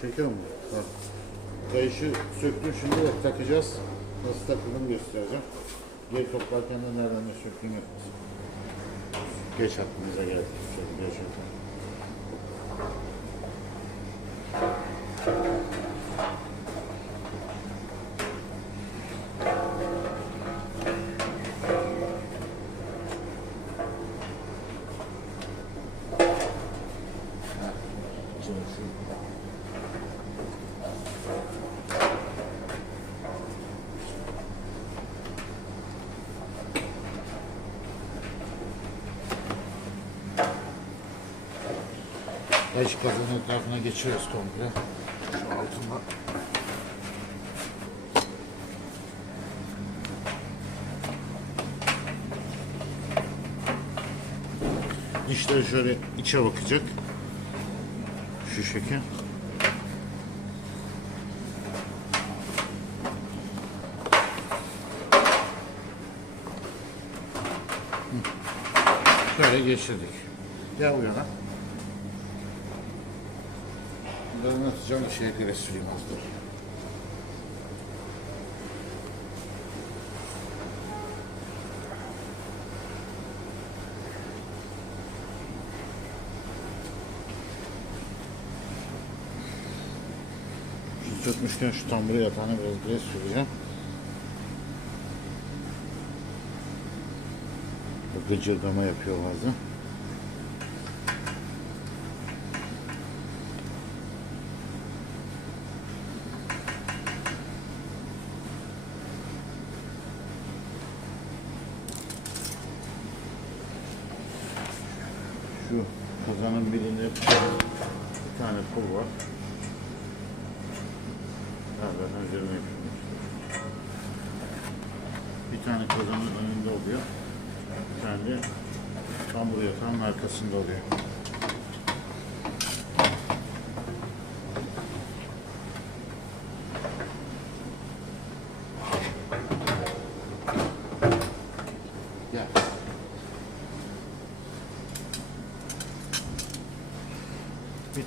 Çekiyor mu? Ha. Kayışı söktüm şimdi de takacağız. Nasıl takıldığını göstereceğim. Geri toplarken de nereden ne söktüğünü geç aklımıza geldi. Geç aklımıza. Beş kazanın etrafına geçiyoruz komple. Şu altına. Dişler şöyle içe bakacak. Şu şekil. Hı. Şöyle geçirdik. Gel bu yana. Bunları atacağım bir şeye göre süreyim. Şu tutmuşken şu tam buraya yatağına biraz biraz süreceğim. Gıcırdama yapıyor bazen. Kazanın birinde bir tane pul var. Nereden üzerine yapılmış. Bir tane kazanın önünde oluyor. Bir tane de tam buraya tam arkasında oluyor.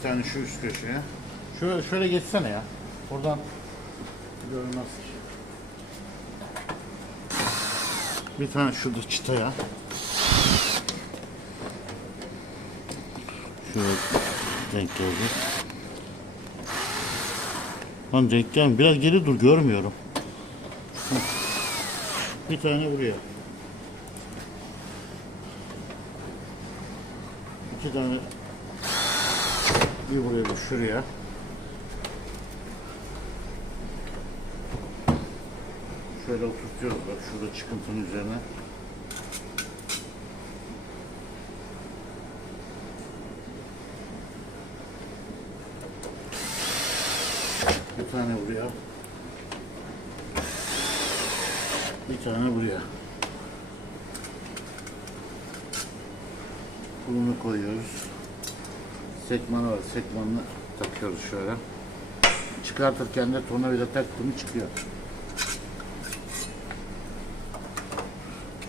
Bir tane şu üst köşeye. Şöyle, şöyle geçsene ya. Oradan görünmez ki. Bir tane şurada çıtaya. Şöyle denk gelecek. Lan denk gelmiyor. Biraz geri dur görmüyorum. Bir tane buraya. İki tane bir buraya bir şuraya. Şöyle oturtuyoruz bak şurada çıkıntının üzerine. Bir tane buraya. Bir tane buraya. Kulunu koyuyoruz. Sekmanı var. Sekmanını takıyoruz şöyle. Çıkartırken de tornavida taktığımı çıkıyor.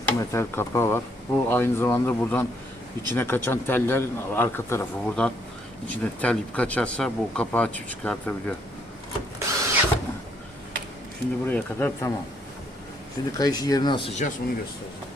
Şu metal kapağı var. Bu aynı zamanda buradan içine kaçan tellerin arka tarafı. Buradan içine tel ip kaçarsa bu kapağı açıp çıkartabiliyor. Şimdi buraya kadar tamam. Şimdi kayışı yerine asacağız. Onu göstereceğim.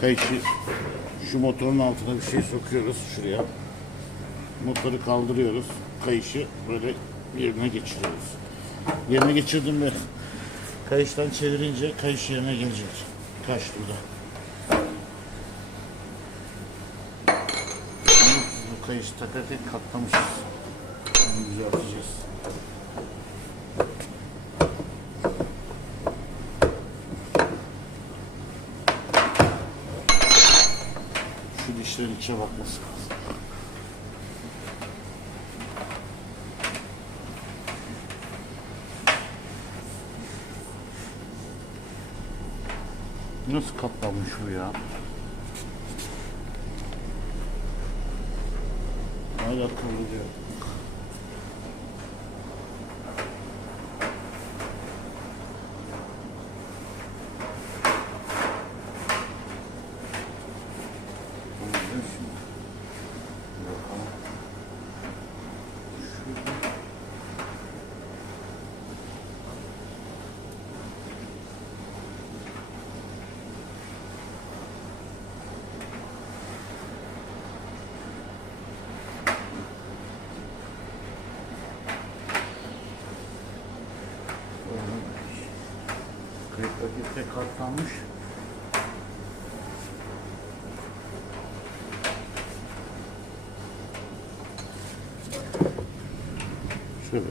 Kayışı şu motorun altına bir şey sokuyoruz şuraya. Motoru kaldırıyoruz. Kayışı böyle yerine geçiriyoruz. Yerine geçirdim mi kayıştan çevirince kayış yerine gelecek. Kaç burada. Bu kayışı takarken katlamışız. Onu düzelteceğiz. İçe bakması lazım. Nasıl katlanmış bu ya? Hala. Kıvrılıyor şimdi. Bakalım. Şurada. Pakette kart kalmış. Şöyle.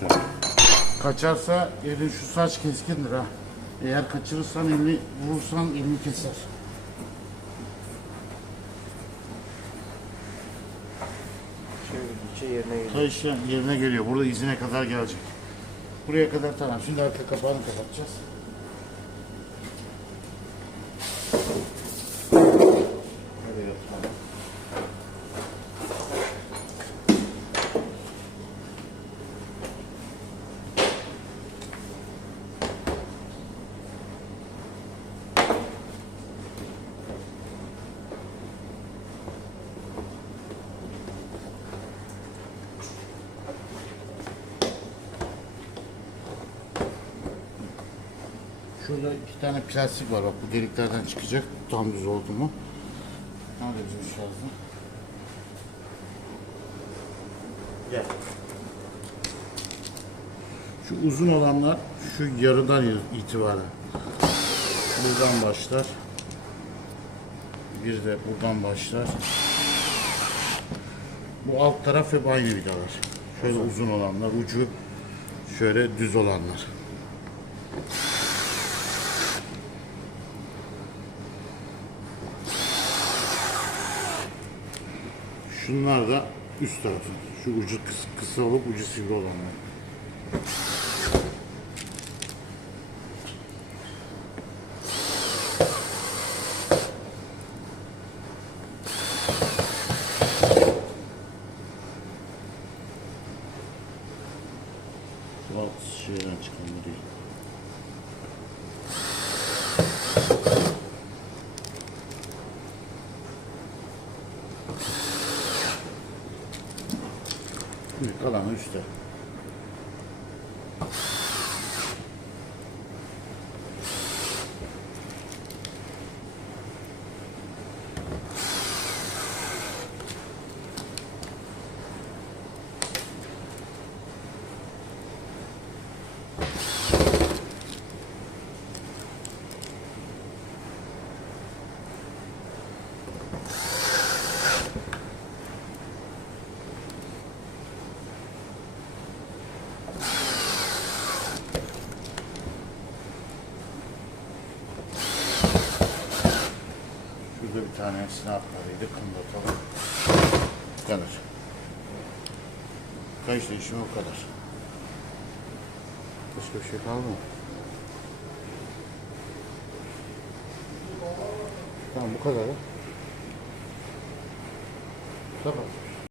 Şöyle. Kaçarsa elin şu saç keskindir ha. Eğer kaçırırsan elini vurursan elini keser. Çevirdikçe yerine geliyor. Kayış yerine geliyor. Burada izine kadar gelecek. Buraya kadar tamam. Şimdi arka kapağını kapatacağız. Nereye tamam. Şurada iki tane plastik var bak bu deliklerden çıkacak tam düz oldu mu? Nerede bizim şarjı? Gel. Şu uzun olanlar şu yarıdan itibaren. Buradan başlar. Bir de buradan başlar. Bu alt taraf hep aynı vidalar. Şöyle uzun olanlar, ucu şöyle düz olanlar. Şunlar da üst tarafı. Şu ucu kısa, kısa olup ucu sivri olanlar. Alt şeyden çıkanları. Kalanı üstte. Şurada bir tane snap varıydı. Kımlatalım. Bu kadar. Kayış değişimi o kadar. Başka bir şey kaldı mı? Tamam bu kadar. Tamam.